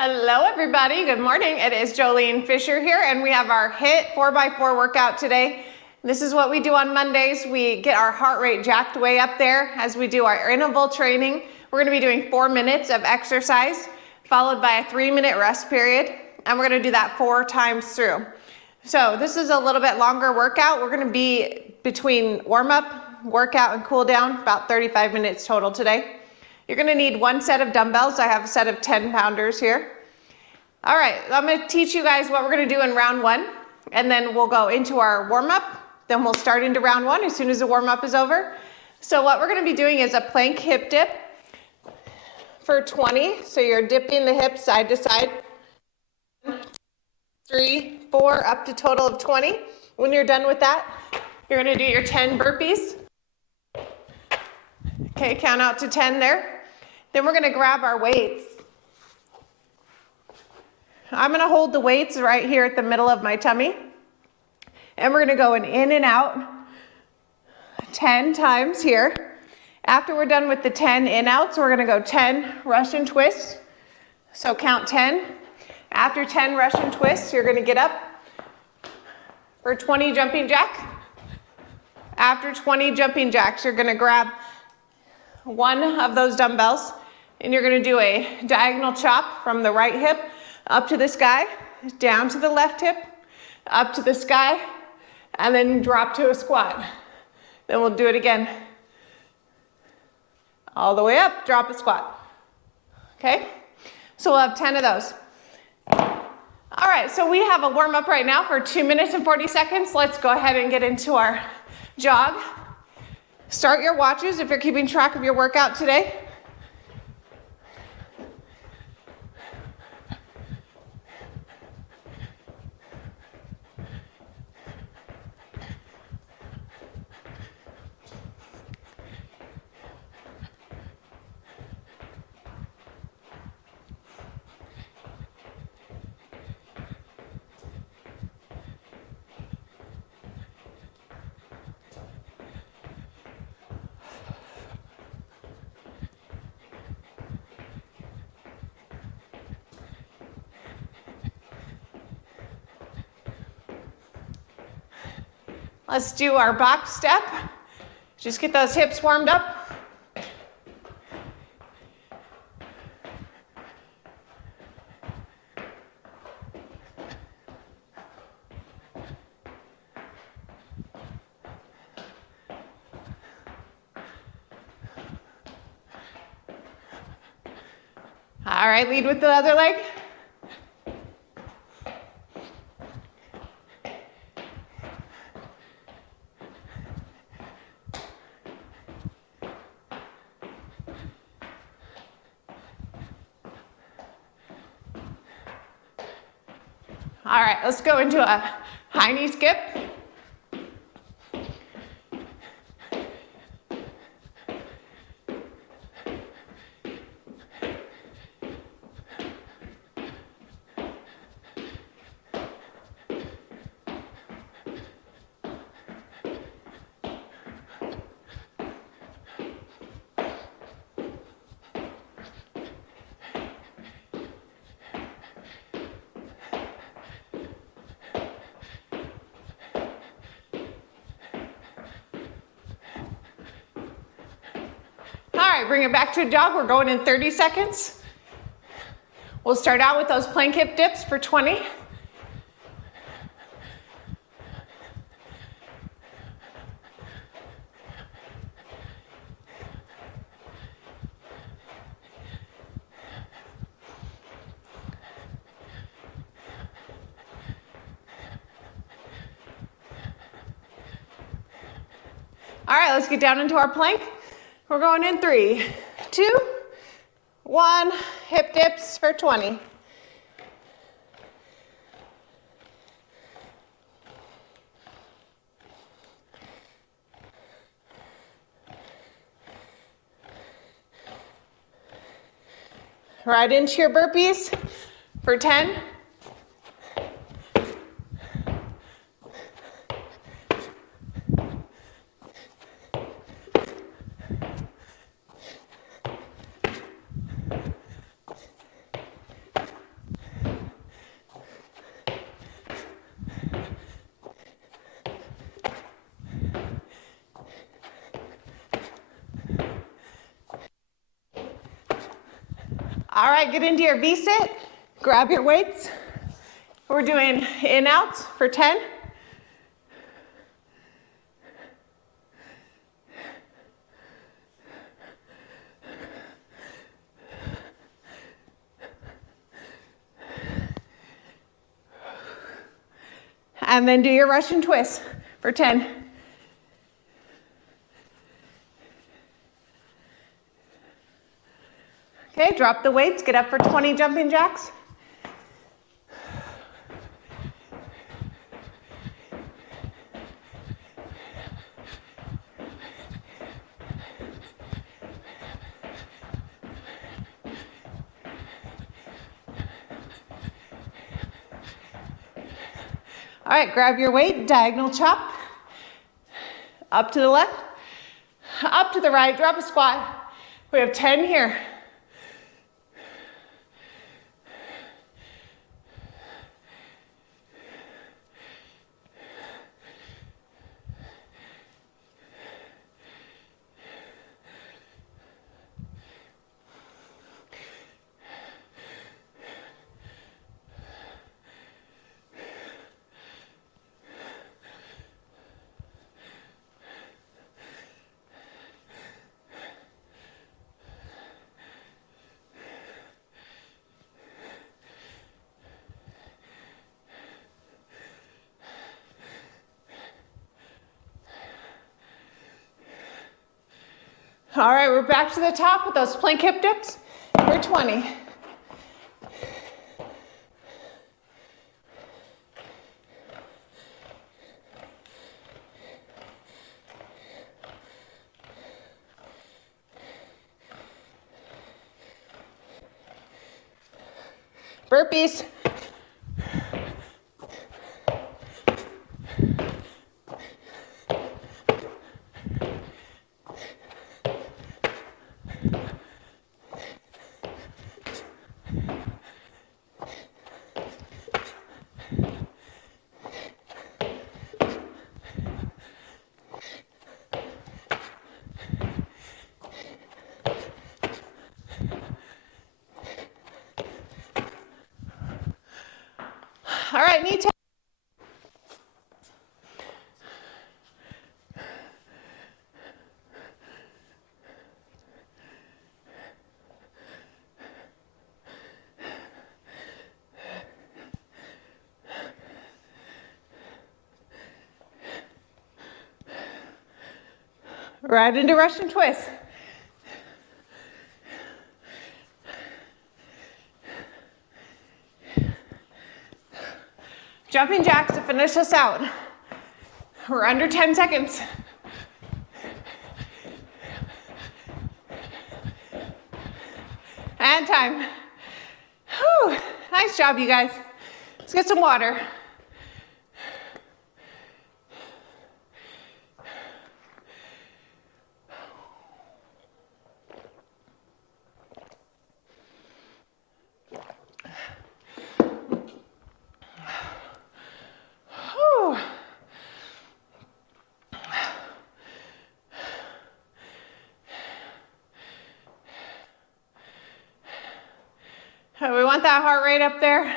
Hello everybody, good morning. It is Jolene Fisher here and we have our HIIT 4x4 workout today. This is what we do on Mondays. We get our heart rate jacked way up there as we do our interval training. We're gonna be doing 4 minutes of exercise followed by a 3-minute rest period, and we're gonna do that 4 times through. So this is a little bit longer workout. We're gonna be between warm up, workout, and cool down, about 35 minutes total today. You're gonna need 1 set of dumbbells. I have a set of 10-pounders here. All right, I'm gonna teach you guys what we're gonna do in round 1, and then we'll go into our warm-up, then we'll start into round 1 as soon as the warm-up is over. So what we're gonna be doing is a plank hip dip for 20. So you're dipping the hips side to side. 1, 3, 4, up to total of 20. When you're done with that, you're gonna do your 10 burpees. Okay, count out to 10 there. Then we're gonna grab our weights. I'm gonna hold the weights right here at the middle of my tummy. And we're gonna go in and out 10 times here. After we're done with the 10 in-outs, we're gonna go 10 Russian twists. So count 10. After 10 Russian twists, you're gonna get up for 20 jumping jack. After 20 jumping jacks, you're gonna grab 1 of those dumbbells, and you're gonna do a diagonal chop from the right hip up to the sky, down to the left hip, up to the sky, and then drop to a squat. Then we'll do it again. All the way up, drop a squat. Okay? So we'll have 10 of those. All right, so we have a warm up right now for 2 minutes and 40 seconds. Let's go ahead and get into our jog. Start your watches if you're keeping track of your workout today. Let's do our box step. Just get those hips warmed up. All right, lead with the other leg. All right, let's go into a high knee skip. All right, bring it back to a jog. We're going in 30 seconds. We'll start out with those plank hip dips for 20. All right, let's get down into our plank. We're going in 3, 2, 1, hip dips for 20. Right into your burpees for 10. All right, get into your V-sit. Grab your weights. We're doing in-outs for 10. And then do your Russian twist for 10. Okay, drop the weights, get up for 20 jumping jacks. All right, grab your weight, diagonal chop. Up to the left, up to the right, drop a squat. We have 10 here. All right, we're back to the top with those plank hip dips for 20. Burpees. All right, knee tap. Right into Russian twist. Jumping jacks to finish us out. We're under 10 seconds. And time. Whew. Nice job, you guys. Let's get some water. We want that heart rate up there.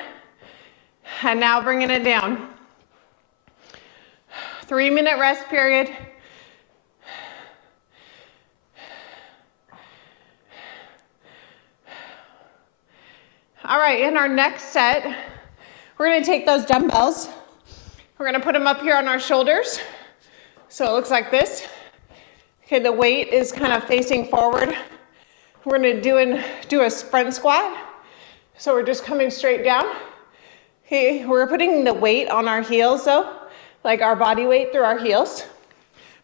And now bringing it down. 3-minute rest period. All right, in our next set, we're gonna take those dumbbells. We're gonna put them up here on our shoulders. So it looks like this. Okay, the weight is kind of facing forward. We're gonna do a front squat. So we're just coming straight down. Okay, we're putting the weight on our heels though, like our body weight through our heels.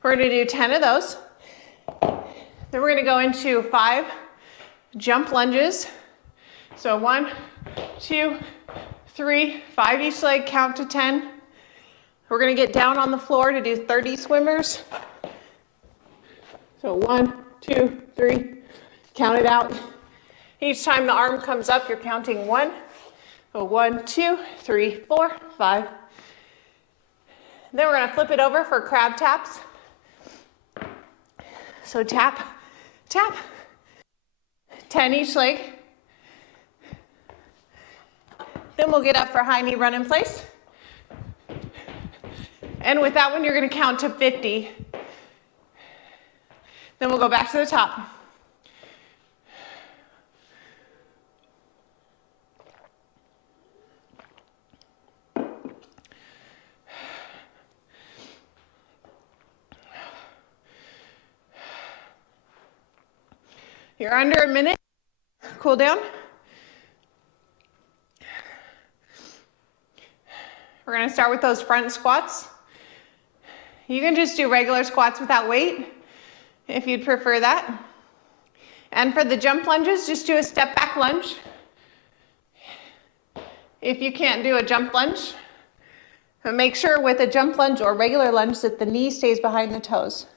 We're gonna do 10 of those. Then we're gonna go into 5 jump lunges. So 1, 2, 3, 5 each leg, count to 10. We're gonna get down on the floor to do 30 swimmers. So 1, 2, 3, count it out. Each time the arm comes up, you're counting 1. So 1, 2, 3, 4, 5. Then we're gonna flip it over for crab taps. So tap, tap, 10 each leg. Then we'll get up for high knee run in place. And with that one, you're gonna count to 50. Then we'll go back to the top. You're under a minute. Cool down. We're gonna start with those front squats. You can just do regular squats without weight if you'd prefer that. And for the jump lunges, just do a step back lunge. If you can't do a jump lunge, but make sure with a jump lunge or regular lunge that the knee stays behind the toes.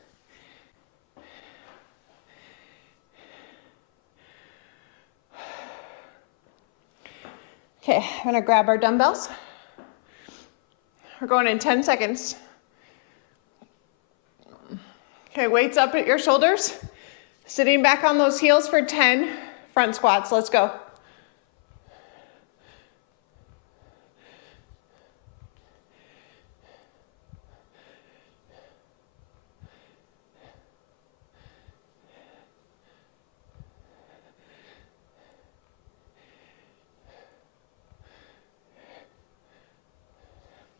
Okay, I'm gonna grab our dumbbells. We're going in 10 seconds. Okay, weights up at your shoulders. Sitting back on those heels for 10 front squats. Let's go.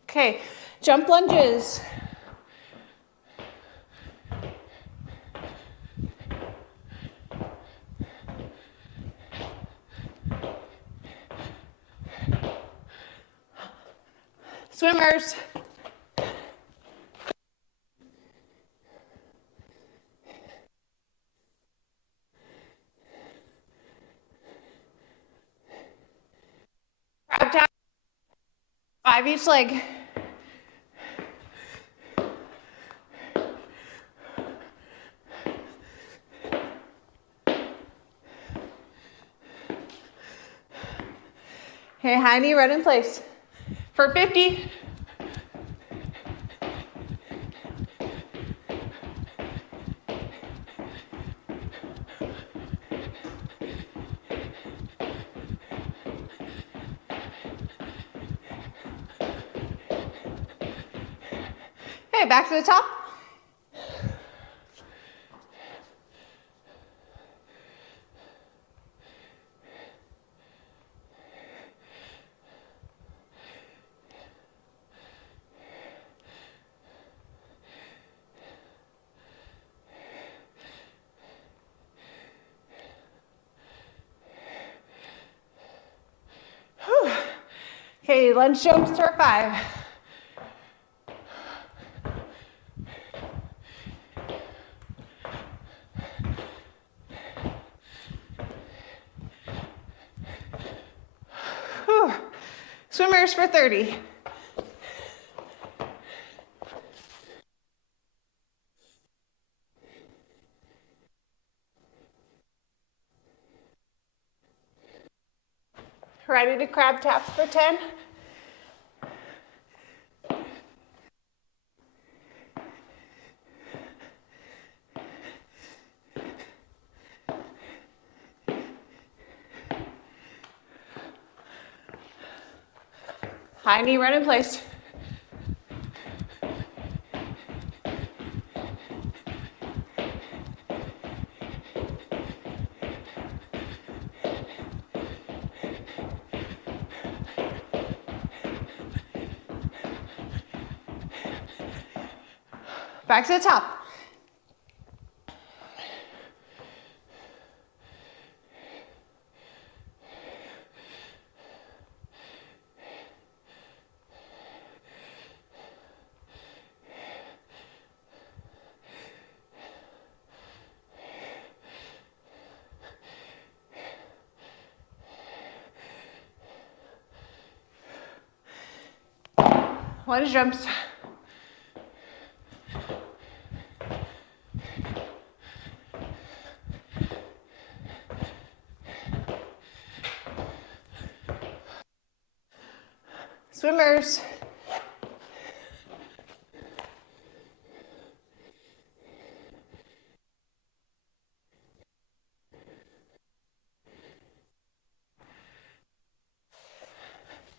Okay, jump lunges. Swimmers. Crab tap. 5 each leg. Okay, high knee run in place for 50. Okay, back to the top. Okay, lunge jumps for 5. Whew. Swimmers for 30. Ready to crab taps for 10. High knee run in place. Back to the top. Lunge jumps. Swimmers.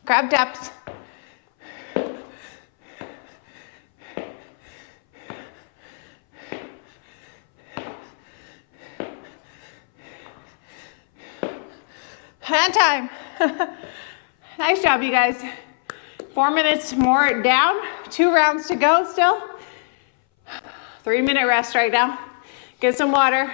Grab depth. And time. Nice job, you guys. 4 minutes more down. 2 rounds to go still. 3-minute rest right now. Get some water.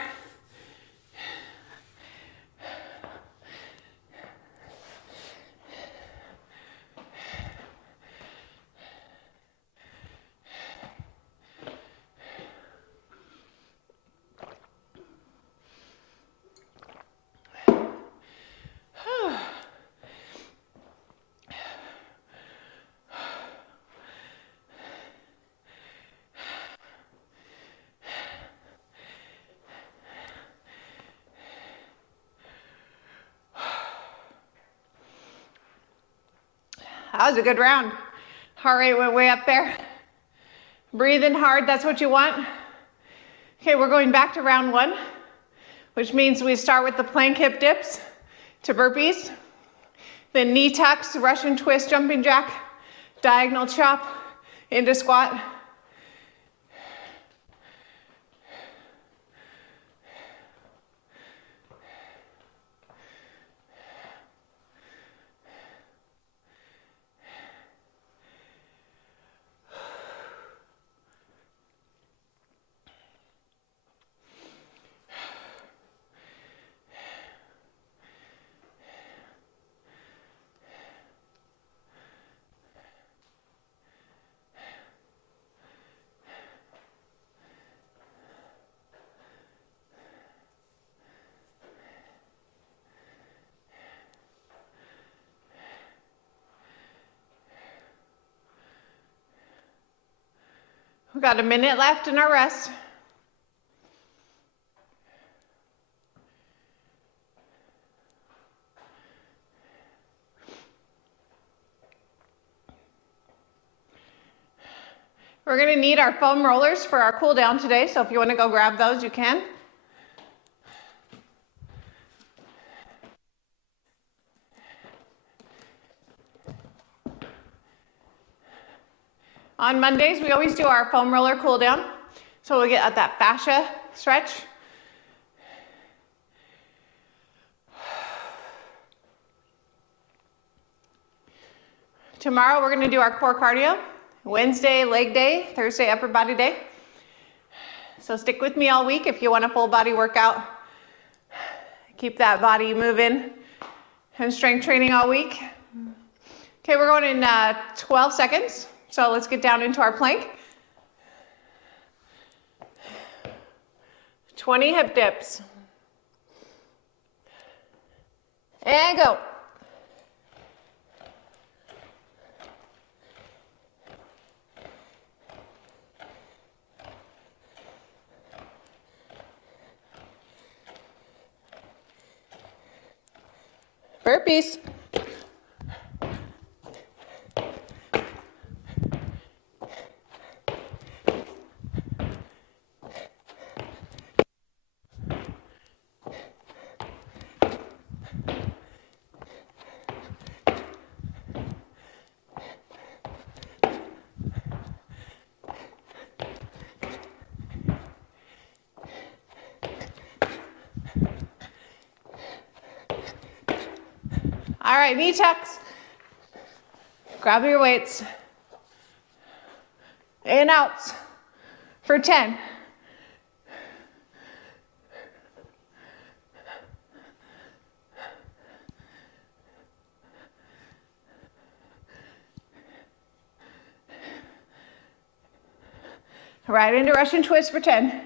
That was a good round. Heart rate went way up there. Breathing hard, that's what you want. Okay, we're going back to round 1, which means we start with the plank hip dips to burpees, then knee tucks, Russian twist, jumping jack, diagonal chop into squat. We've got a minute left in our rest. We're going to need our foam rollers for our cool down today, so if you want to go grab those, you can. On Mondays, we always do our foam roller cool down, so we'll get at that fascia stretch. Tomorrow, we're going to do our core cardio. Wednesday, leg day. Thursday, upper body day. So stick with me all week if you want a full body workout. Keep that body moving and strength training all week. Okay, we're going in 12 seconds. So let's get down into our plank. 20 hip dips. And go. Burpees. All right, knee tucks. Grab your weights. In outs for 10. Right into Russian twist for 10.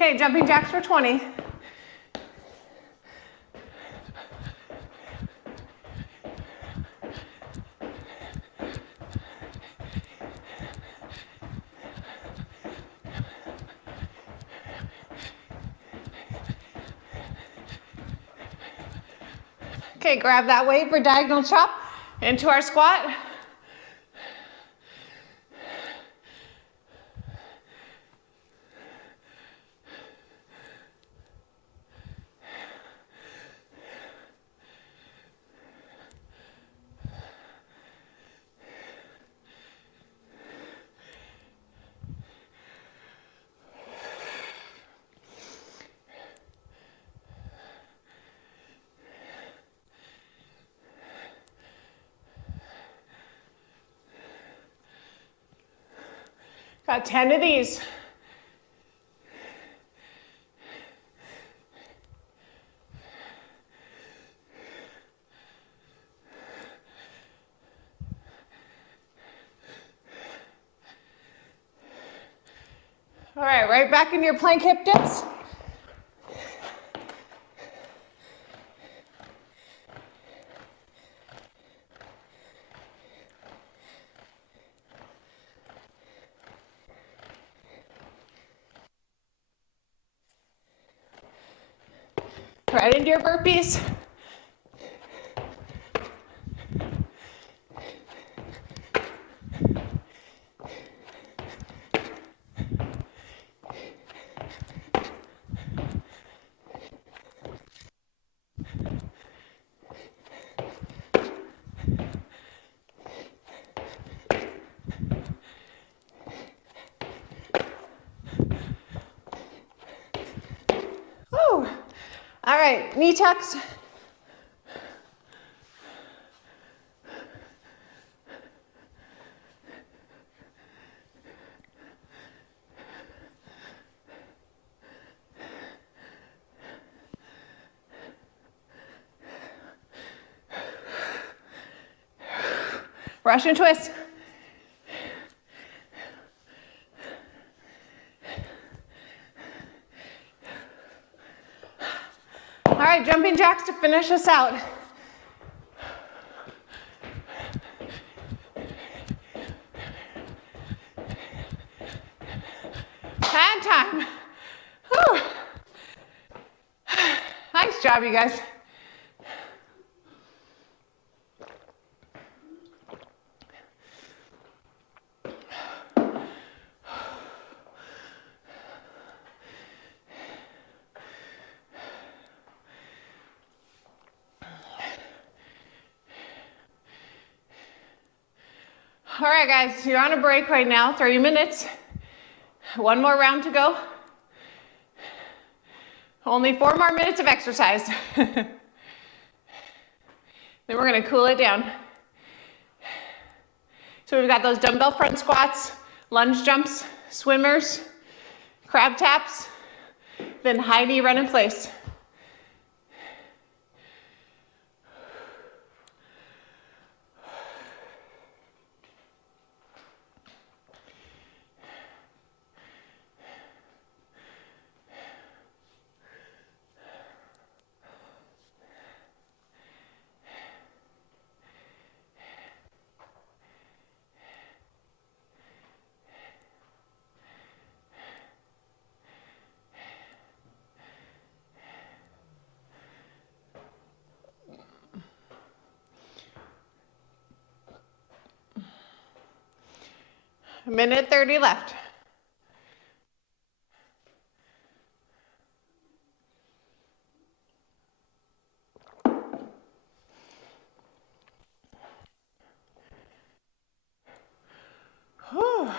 Okay, jumping jacks for 20. Okay, grab that weight for diagonal chop into our squat. Got 10 of these. All right, right back into your plank hip dips. Right into your burpees. Woo. All right, knee tucks. Russian twist. All right, jumping jacks to finish us out. And time. Whew. Nice job, you guys. All right, guys, you're on a break right now, 30 minutes. One more round to go. Only 4 more minutes of exercise. Then we're gonna cool it down. So we've got those dumbbell front squats, lunge jumps, swimmers, crab taps, then high knee run in place. A minute 30 left. Whew.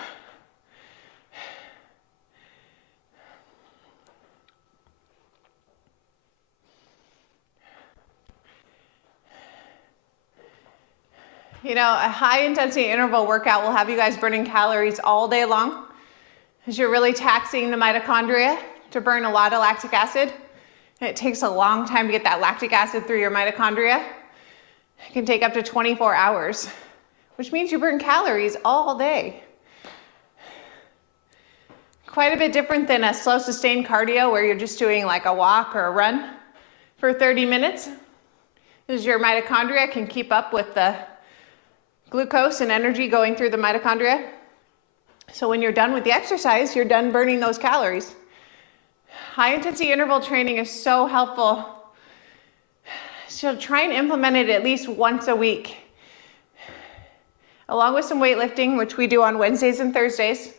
You know, a high intensity interval workout will have you guys burning calories all day long, because you're really taxing the mitochondria to burn a lot of lactic acid. And it takes a long time to get that lactic acid through your mitochondria. It can take up to 24 hours, which means you burn calories all day. Quite a bit different than a slow sustained cardio where you're just doing like a walk or a run for 30 minutes, because your mitochondria can keep up with the glucose and energy going through the mitochondria. So when you're done with the exercise, you're done burning those calories. High intensity interval training is so helpful. So try and implement it at least once a week, along with some weightlifting, which we do on Wednesdays and Thursdays.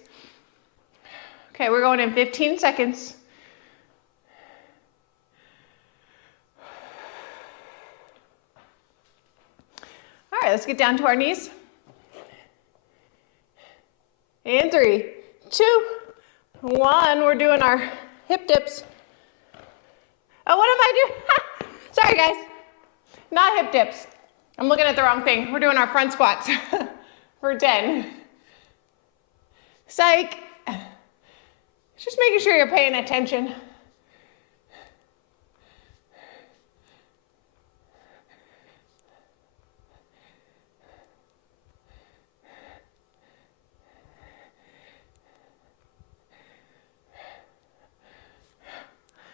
Okay, we're going in 15 seconds. All right, let's get down to our knees. In 3, 2, 1. We're doing our hip dips. Oh, what am I doing? Sorry, guys. Not hip dips. I'm looking at the wrong thing. We're doing our front squats for 10. Psych. Just making sure you're paying attention.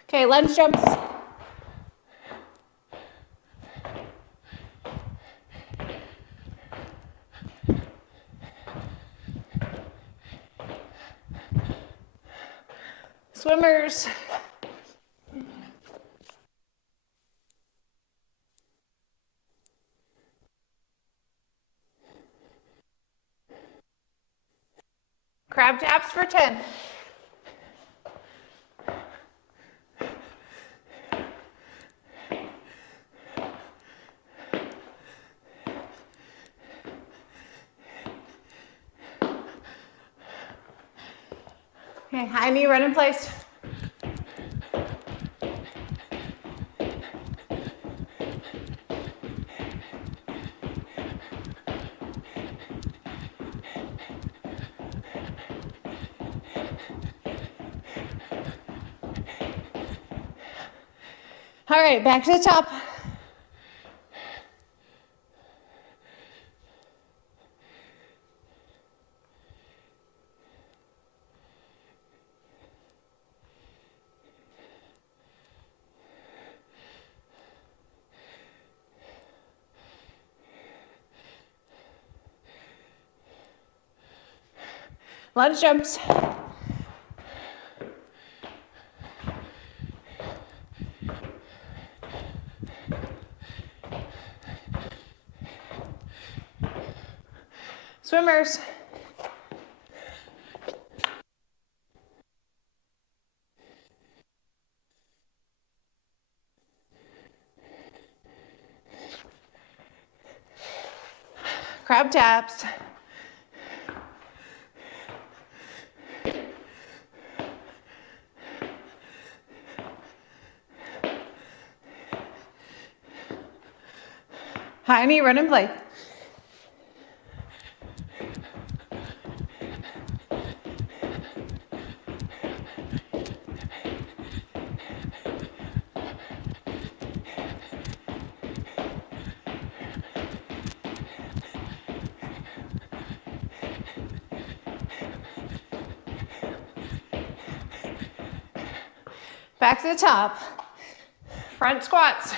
Okay, lunge jumps. Swimmers. Crab taps for 10. Okay, high knee, run in place. All right, back to the top. Lunge jumps. Swimmers. Crab taps. High knee, run and play. Back to the top. Front squats.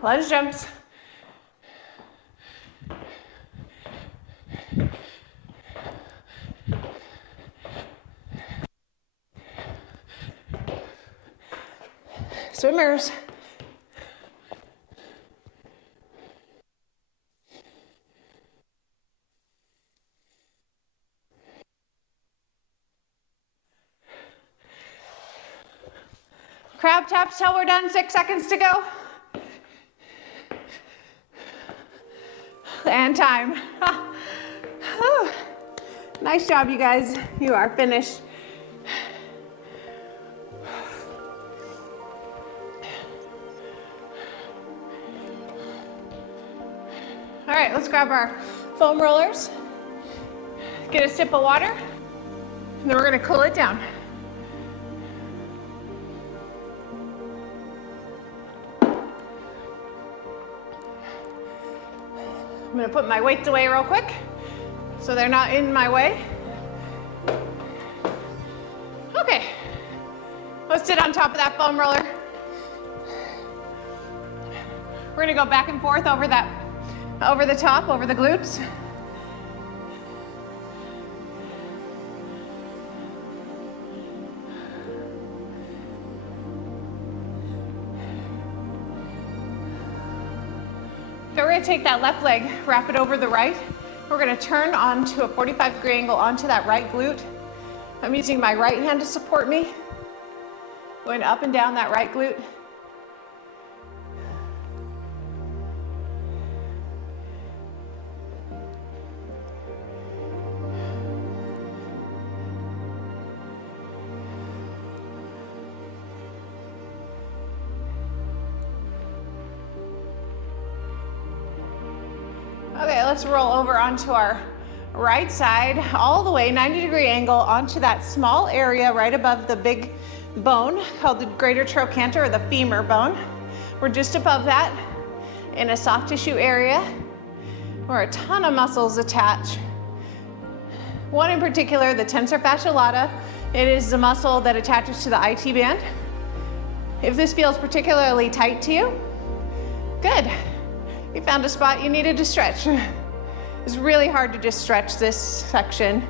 Lunge jumps. Swimmers. Crab taps till we're done, 6 seconds to go. And time. Nice job, you guys. You are finished. All right, let's grab our foam rollers, get a sip of water, and then we're gonna cool it down. I'm gonna put my weights away real quick so they're not in my way. Okay, let's sit on top of that foam roller. We're gonna go back and forth over that, over the top, over the glutes. So we're gonna take that left leg, wrap it over the right. We're gonna turn onto a 45-degree angle onto that right glute. I'm using my right hand to support me, going up and down that right glute. Okay, let's roll over onto our right side, all the way 90-degree angle onto that small area right above the big bone called the greater trochanter or the femur bone. We're just above that in a soft tissue area where a ton of muscles attach. One in particular, the tensor fasciae lata. It is the muscle that attaches to the IT band. If this feels particularly tight to you, good. You found a spot you needed to stretch. It's really hard to just stretch this section,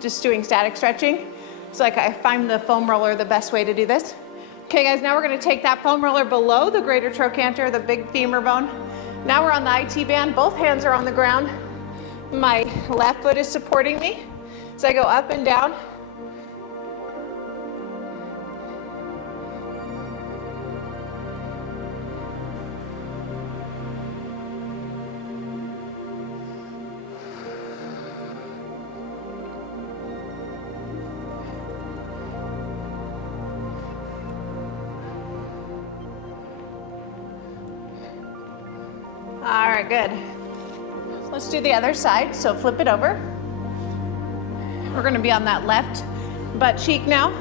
just doing static stretching. It's like I find the foam roller the best way to do this. Okay guys, now we're gonna take that foam roller below the greater trochanter, the big femur bone. Now we're on the IT band, both hands are on the ground. My left foot is supporting me as I go up and down. All right, good. Let's do the other side. So flip it over. We're gonna be on that left butt cheek now.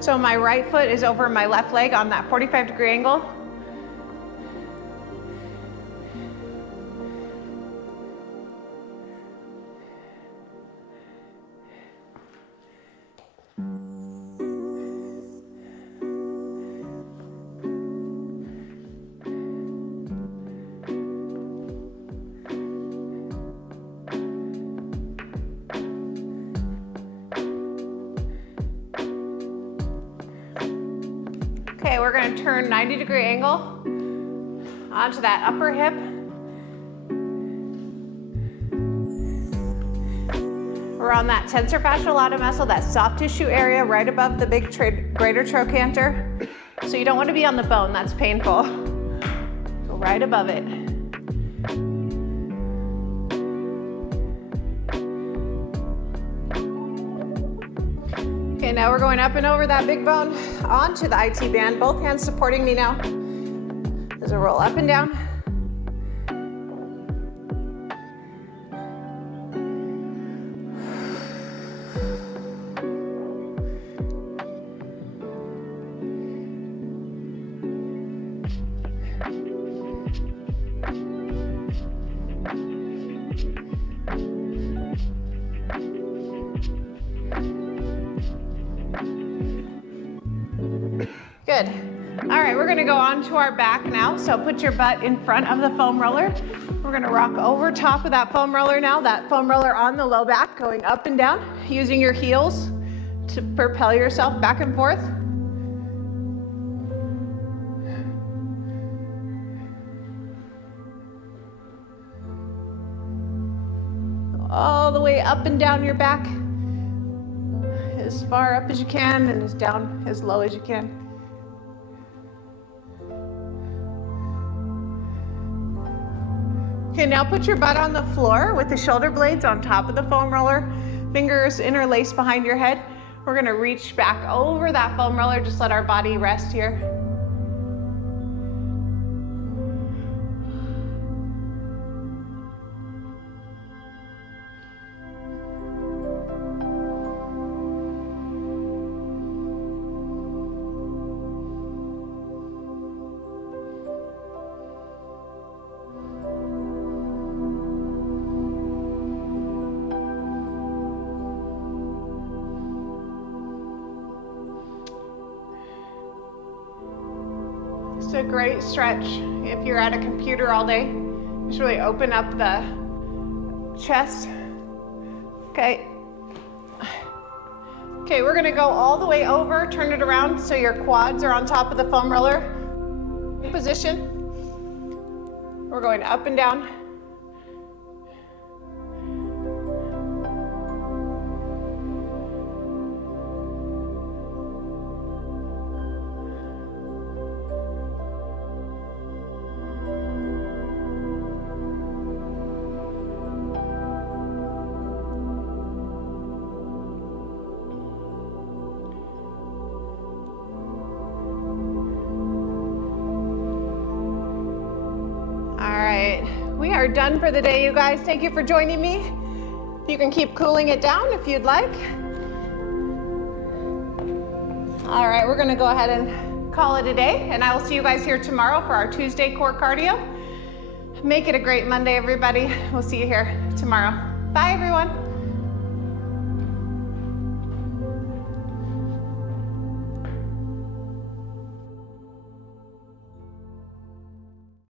So my right foot is over my left leg on that 45-degree angle. Okay, we're gonna turn 90-degree angle onto that upper hip. We're on that tensor fasciae lata muscle, that soft tissue area right above the big greater trochanter. So you don't want to be on the bone, that's painful. Go right above it. Okay, now we're going up and over that big bone onto the IT band. Both hands supporting me now. As I roll up and down. Good. All right, we're gonna go on to our back now. So put your butt in front of the foam roller. We're gonna rock over top of that foam roller now. That foam roller on the low back, going up and down, using your heels to propel yourself back and forth. All the way up and down your back, as far up as you can and as down as low as you can. Okay, now put your butt on the floor with the shoulder blades on top of the foam roller, fingers interlaced behind your head. We're gonna reach back over that foam roller, just let our body rest here. It's a great stretch if you're at a computer all day. Just really open up the chest. Okay. Okay, we're gonna go all the way over, turn it around so your quads are on top of the foam roller. Position. We're going up and down. We are done for the day, you guys. Thank you for joining me. You can keep cooling it down if you'd like. All right, we're gonna go ahead and call it a day, and I will see you guys here tomorrow for our Tuesday core cardio. Make it a great Monday, everybody. We'll see you here tomorrow. Bye, everyone.